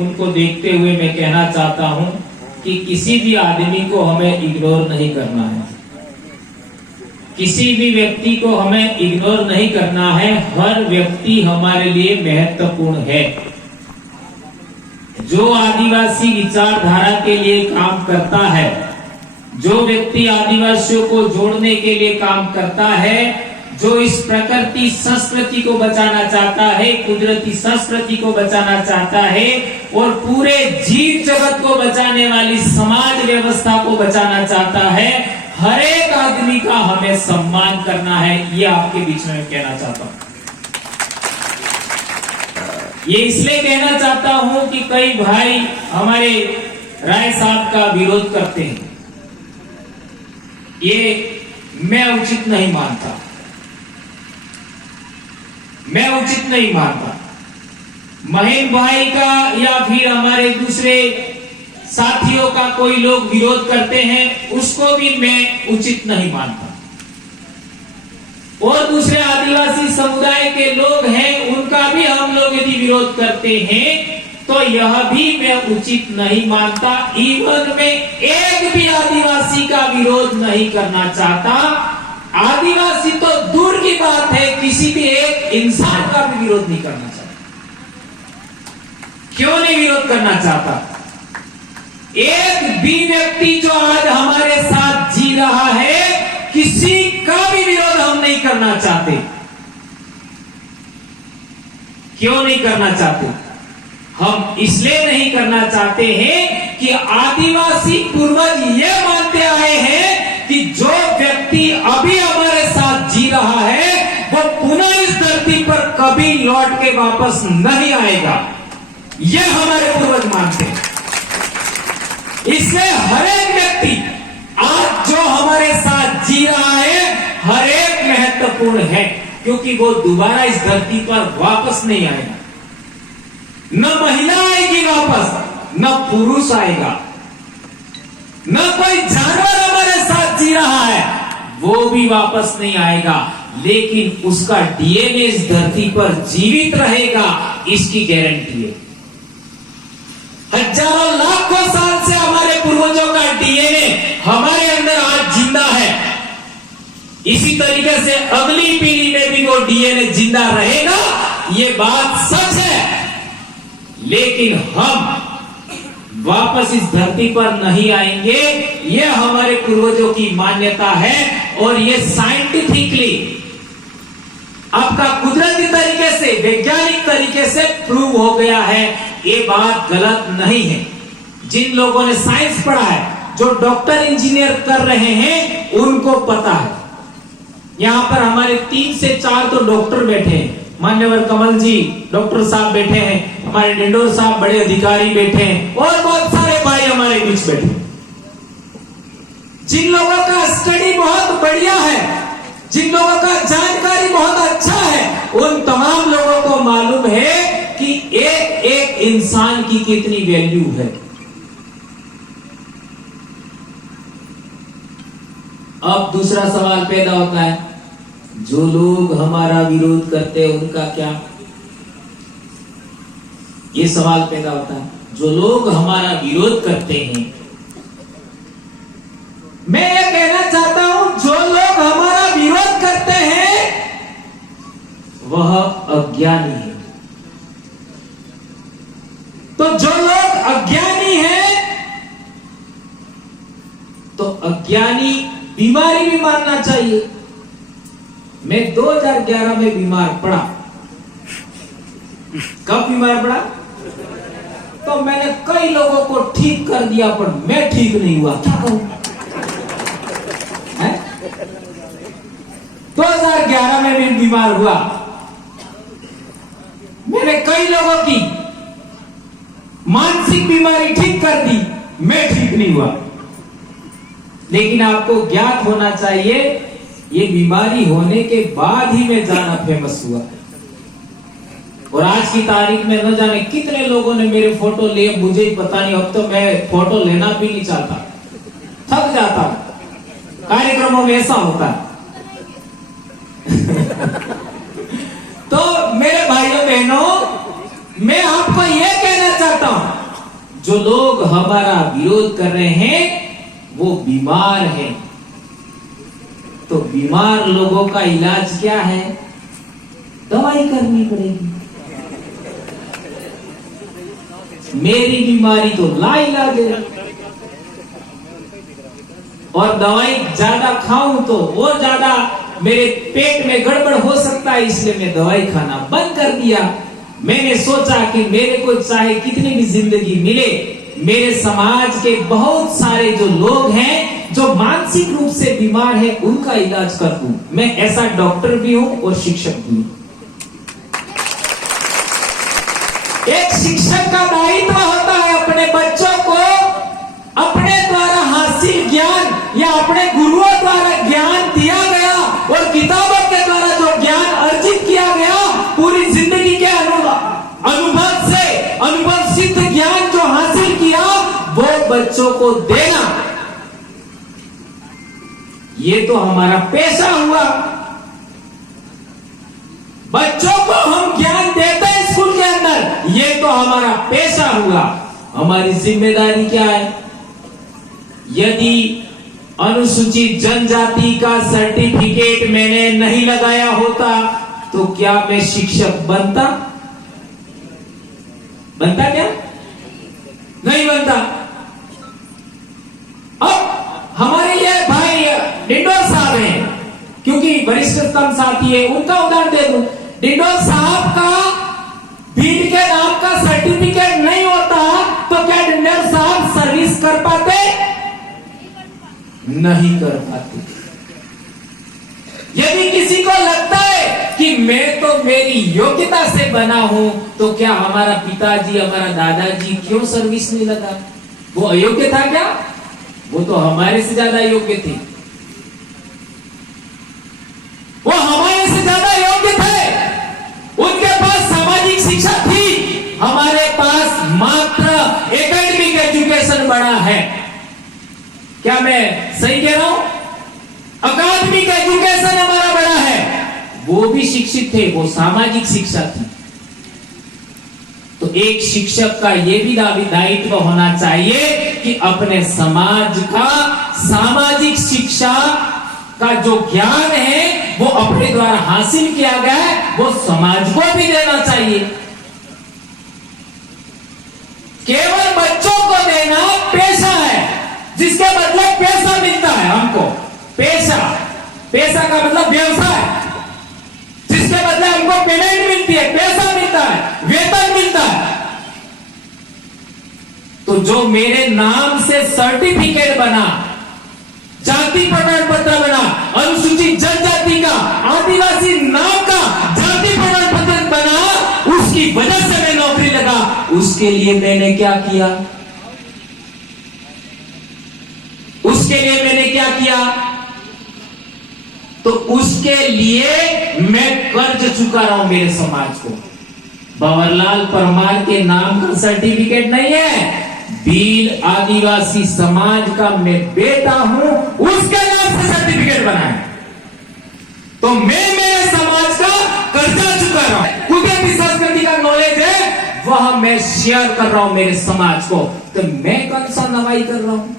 उनको देखते हुए मैं कहना चाहता हूं कि किसी भी आदमी को हमें इग्नोर नहीं करना है, किसी भी व्यक्ति को हमें इग्नोर नहीं करना है। हर व्यक्ति हमारे लिए महत्वपूर्ण है। जो आदिवासी विचारधारा के लिए काम करता है, जो व्यक्ति आदिवासियों को जोड़ने के लिए काम करता है, जो इस प्रकृति संस्कृति को बचाना चाहता है, कुदरती संस्कृति को बचाना चाहता है और पूरे जीव जगत को बचाने वाली समाज व्यवस्था को बचाना चाहता है, हर एक आदमी का हमें सम्मान करना है। ये आपके बीच में कहना चाहता हूं। ये इसलिए कहना चाहता हूं कि कई भाई हमारे राय साहब का विरोध करते हैं। ये मैं उचित नहीं मानता, मैं उचित नहीं मानता। महेंद्र भाई का या फिर हमारे दूसरे साथियों का कोई लोग विरोध करते हैं, उसको भी मैं उचित नहीं मानता। और दूसरे आदिवासी समुदाय के लोग हैं, उनका भी हम लोग यदि विरोध करते हैं तो यह भी मैं उचित नहीं मानता। इवन मैं एक भी आदिवासी का विरोध नहीं करना चाहता। आदिवासी तो दूर की बात है, किसी भी एक इंसान का भी विरोध नहीं करना चाहता। क्यों नहीं विरोध करना चाहता? एक भी व्यक्ति जो आज हमारे साथ जी रहा है, किसी का भी विरोध हम नहीं करना चाहते। क्यों नहीं करना चाहते? हम इसलिए नहीं करना चाहते हैं कि आदिवासी पूर्वज ये मानते आए हैं कि जो व्यक्ति अभी हमारे साथ जी रहा है वो पुनः इस धरती पर कभी लौट के वापस नहीं आएगा। ये हमारे पूर्वज मानते हैं। इसलिए हर एक व्यक्ति आज जो हमारे साथ जी रहा है, हर एक महत्वपूर्ण है, क्योंकि वो दोबारा इस धरती पर वापस नहीं आएगा। न महिला आएगी वापस, न पुरुष आएगा, न कोई जानवर हमारे साथ जी रहा है, वो भी वापस नहीं आएगा। लेकिन उसका डीएनए इस धरती पर जीवित रहेगा, इसकी गारंटी है। हजारों लाखों साल से हमारे पूर्वजों का डीएनए हमारे अंदर आज जिंदा है। इसी तरीके से अगली पीढ़ी में भी वो डीएनए जिंदा रहेगा, ये बात सच है। लेकिन हम वापस इस धरती पर नहीं आएंगे, ये हमारे पूर्वजों की मान्यता है। और ये साइंटिफिकली आपका कुदरती तरीके से, वैज्ञानिक तरीके से प्रूव हो गया है। ये बात गलत नहीं है। जिन लोगों ने साइंस पढ़ा है, जो डॉक्टर इंजीनियर कर रहे हैं, उनको पता है। यहां पर हमारे 3 से 4 तो डॉक्टर बैठे हैं। मान्यवर कमल जी डॉक्टर साहब बैठे हैं, हमारे डिंडोर साहब बड़े अधिकारी बैठे हैं, और बहुत सारे भाई हमारे बीच बैठे। जिन लोगों का स्टडी बहुत बढ़िया है, जिन लोगों का जानकारी बहुत अच्छा है, उन तमाम लोगों को मालूम है कि एक एक इंसान की कितनी वैल्यू है। अब दूसरा सवाल पैदा होता है, जो लोग हमारा विरोध करते हैं उनका क्या? ये सवाल पैदा होता है। जो लोग हमारा विरोध करते हैं, मैं ये कहना चाहता हूं, जो लोग हमारा विरोध करते हैं वह अज्ञानी है। तो जो लोग अज्ञानी हैं, तो अज्ञानी बीमारी भी मानना चाहिए। मैं 2011 में बीमार पड़ा। कब बीमार पड़ा? तो मैंने कई लोगों को ठीक कर दिया, पर मैं ठीक नहीं हुआ। क्या कहूं? 2011 में मैं बीमार हुआ। मैंने कई लोगों की मानसिक बीमारी ठीक कर दी, मैं ठीक नहीं हुआ। लेकिन आपको ज्ञात होना चाहिए, ये बीमारी होने के बाद ही मैं जाना फेमस हुआ। और आज की तारीख में न जाने कितने लोगों ने मेरे फोटो लिए, मुझे ही पता नहीं। अब तो मैं फोटो लेना भी नहीं चाहता, थक जाता। कार्यक्रमों में ऐसा होता है। तो मेरे भाइयों बहनों, मैं आपको यह कहना चाहता हूं, जो लोग हमारा विरोध कर रहे हैं वो बीमार हैं। तो बीमार लोगों का इलाज क्या है? दवाई करनी पड़ेगी। मेरी बीमारी तो लाइलाज है, और दवाई ज्यादा खाऊं तो और ज्यादा मेरे पेट में गड़बड़ हो सकता है, इसलिए मैं दवाई खाना बंद कर दिया। मैंने सोचा कि मेरे को चाहे कितनी भी जिंदगी मिले, मेरे समाज के बहुत सारे जो लोग हैं जो मानसिक रूप से बीमार हैं उनका इलाज कर दूं। मैं ऐसा डॉक्टर भी हूं और शिक्षक भी हूं। एक शिक्षक का दायित्व होता है अपने बच्चों को अपने द्वारा हासिल ज्ञान या अपने गुरुओं द्वारा ज्ञान दिया गया और किताबों के द्वारा जो ज्ञान अर्जित किया गया, पूरी जिंदगी के अनुभव से अनुभव सिद्ध ज्ञान जो हासिल किया वो बच्चों को देना, ये तो हमारा पेशा हुआ। बच्चों को हम ज्ञान देते हैं स्कूल के अंदर, ये तो हमारा पेशा हुआ। हमारी जिम्मेदारी क्या है? यदि अनुसूचित जनजाति का सर्टिफिकेट मैंने नहीं लगाया होता तो क्या मैं शिक्षक बनता? बनता क्या? नहीं बनता। अब हमारे ये भाई डिंडोर साहब हैं, क्योंकि वरिष्ठतम साथी है, उनका उदाहरण दे दूं। डिंडोर साहब का बीड के नाम का सर्टिफिकेट नहीं होता तो क्या डिंडोर साहब सर्विस कर पाते? नहीं कर पाते। यदि किसी को लगता है कि मैं तो मेरी योग्यता से बना हूं, तो क्या हमारा पिताजी हमारा दादाजी क्यों सर्विस नहीं लगा? वो अयोग्य था क्या? वो तो हमारे से ज्यादा योग्य थे, वो हमारे से ज्यादा योग्य थे। उनके पास सामाजिक शिक्षा थी, हमारे पास मात्र एकेडमिक एजुकेशन बड़ा है। क्या मैं सही कह रहा हूं? अकादमिक एजुकेशन हमारा बड़ा है। वो भी शिक्षित थे, वो सामाजिक शिक्षा थी। तो एक शिक्षक का यह भी दायित्व होना चाहिए कि अपने समाज का सामाजिक शिक्षा का जो ज्ञान है वो अपने द्वारा हासिल किया गया है, वो समाज को भी देना चाहिए। केवल बच्चों को देना पेशा है, जिसके बदले पैसा मिलता है हमको। पैसा का मतलब व्यवसाय, जिसके बदले हमको पेमेंट मिलती है, पैसा मिलता है, वेतन मिलता है। तो जो मेरे नाम से सर्टिफिकेट बना, जाति प्रमाण पत्र बना, अनुसूचित जनजाति का, आदिवासी नाम का जाति प्रमाण पत्र बना, उसकी वजह से मैं नौकरी लगा। उसके लिए मैंने क्या किया? उसके लिए मैंने क्या किया? तो उसके लिए मैं कर्ज चुका रहा हूं मेरे समाज को। भंवरलाल परमार के नाम का सर्टिफिकेट नहीं है, भील आदिवासी समाज का मैं बेटा हूं, उसके नाम से सर्टिफिकेट बना है। तो मैं मेरे समाज का कर्जा चुका रहा हूं। मुझे भी संस्कृति का नॉलेज है, वह मैं शेयर कर रहा हूं मेरे समाज को। तो मैं कौन सा नवाई कर रहा हूं?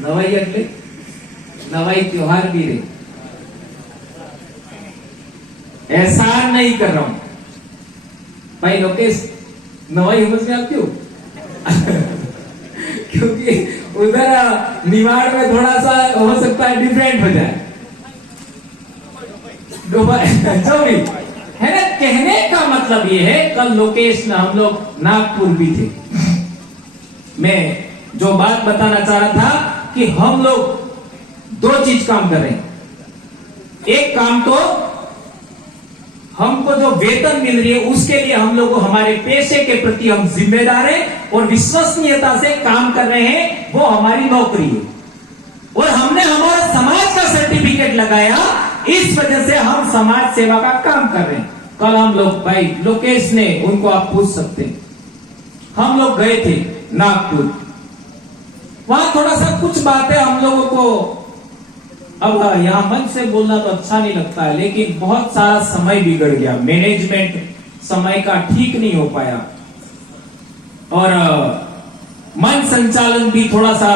नवाई अगले नवाई त्योहार भी रे, एहसान नहीं कर रहा हूं भाई लोकेश। नवाई समझ में आपकी हो? क्योंकि उधर निवाड़ में थोड़ा सा हो सकता है डिफरेंट हो जाए, जो भी है ना। कहने का मतलब ये है, कल लोकेश में हम लोग नागपुर भी थे। मैं जो बात बताना चाह रहा था कि हम लोग दो चीज काम कर रहे हैं। एक काम तो हमको जो वेतन मिल रही है उसके लिए हम लोग हमारे पेशे के प्रति हम जिम्मेदार हैं और विश्वसनीयता से काम कर रहे हैं, वो हमारी नौकरी है। और हमने हमारा समाज का सर्टिफिकेट लगाया, इस वजह से हम समाज सेवा का काम कर रहे हैं। कल हम लोग भाई लोकेश ने, उनको आप पूछ सकते हैं, हम लोग गए थे नागपुर। वहां थोड़ा सा कुछ बातें हम लोगों को, अब यहां मन से बोलना तो अच्छा नहीं लगता है, लेकिन बहुत सारा समय बिगड़ गया, मैनेजमेंट समय का ठीक नहीं हो पाया। और मन संचालन भी थोड़ा सा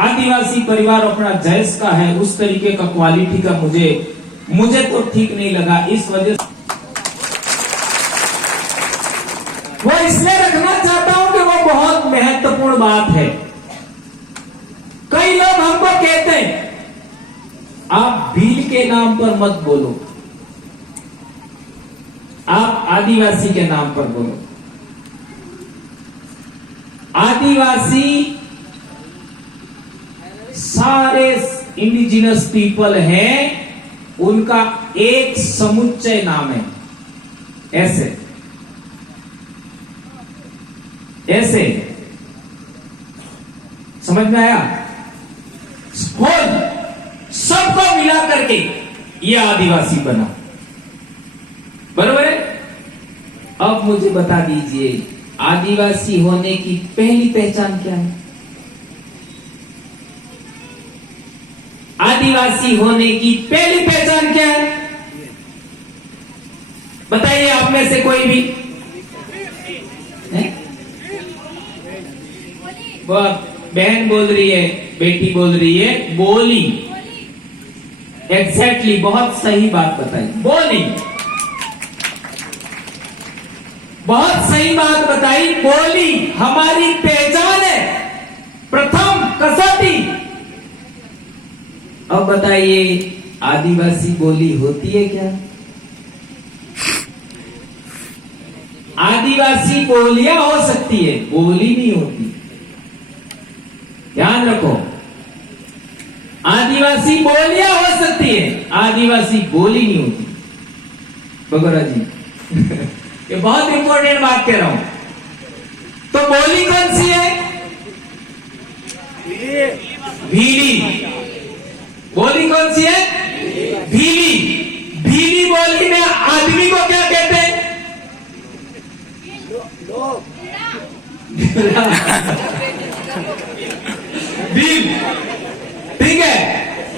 आदिवासी परिवार अपना जैस का है, उस तरीके का क्वालिटी का मुझे तो ठीक नहीं लगा। इस वजह से वो इसलिए रखना चाहता हूं कि वो बहुत महत्वपूर्ण बात है। कई लोग हमको कहते हैं आप भील के नाम पर मत बोलो, आप आदिवासी के नाम पर बोलो। आदिवासी सारे इंडिजिनस पीपल हैं, उनका एक समुच्चय नाम है। ऐसे ऐसे समझ में आया? सबको मिला करके ये आदिवासी बना, बरोबर है? अब मुझे बता दीजिए आदिवासी होने की पहली पहचान क्या है? आदिवासी होने की पहली पहचान क्या है? बताइए आप में से कोई भी है? बहन बोल रही है, बेटी बोल रही है, बोली। एग्जैक्टली, बहुत सही बात बताई, बोली। बहुत सही बात बताई, बोली हमारी पहचान है, प्रथम कसौटी। अब बताइए आदिवासी बोली होती है क्या? आदिवासी बोलियां हो सकती है, बोली नहीं होती। ध्यान रखो, आदिवासी बोलियां हो सकती है, आदिवासी बोली नहीं होती। बगोरा जी ये बहुत इंपॉर्टेंट बात कह रहा हूं। तो बोली कौन सी है? भीली। बोली कौन सी है? भीली। भीली बोली में आदमी को क्या कहते हैं? भील, ठीक है।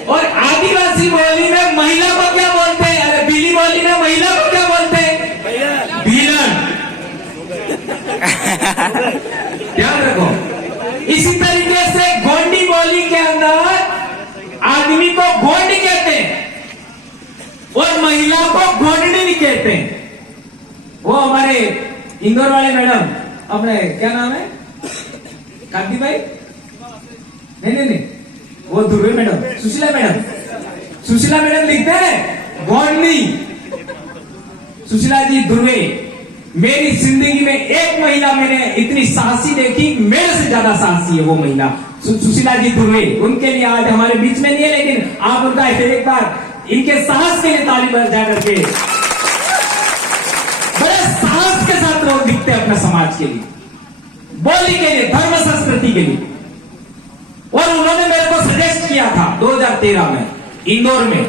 और आदिवासी बोली में महिला को क्या बोलते हैं? अरे भीली बोली में महिला को क्या बोलते हैं? भीलन। ध्यान रखो। इसी तरीके से गोंडी बोली के अंदर आदमी को गोंडी कहते हैं और महिला को गोंडनी कहते हैं। वो हमारे इंदौर वाले मैडम, अपने क्या नाम है? कांति भाई? नहीं, वो Durve madam, Sushila madam. Sushila madam लिखते हैं गोंडनी। सुशीला जी दुर्वे, मेरी जिंदगी में एक महिला मैंने इतनी साहसी देखी, मेरे से ज्यादा साहसी है वो महिला, सुशीला जी दुर्वे। उनके लिए आज हमारे बीच में नहीं है, लेकिन आप उनका एक बार इनके साहस के लिए ताली बजा करके। बड़े साहस के साथ लोग दिखते हैं अपने समाज के लिए, बोली के लिए, धर्म संस्कृति के लिए। और उन्होंने मेरे को सजेस्ट किया था 2013 में इंदौर में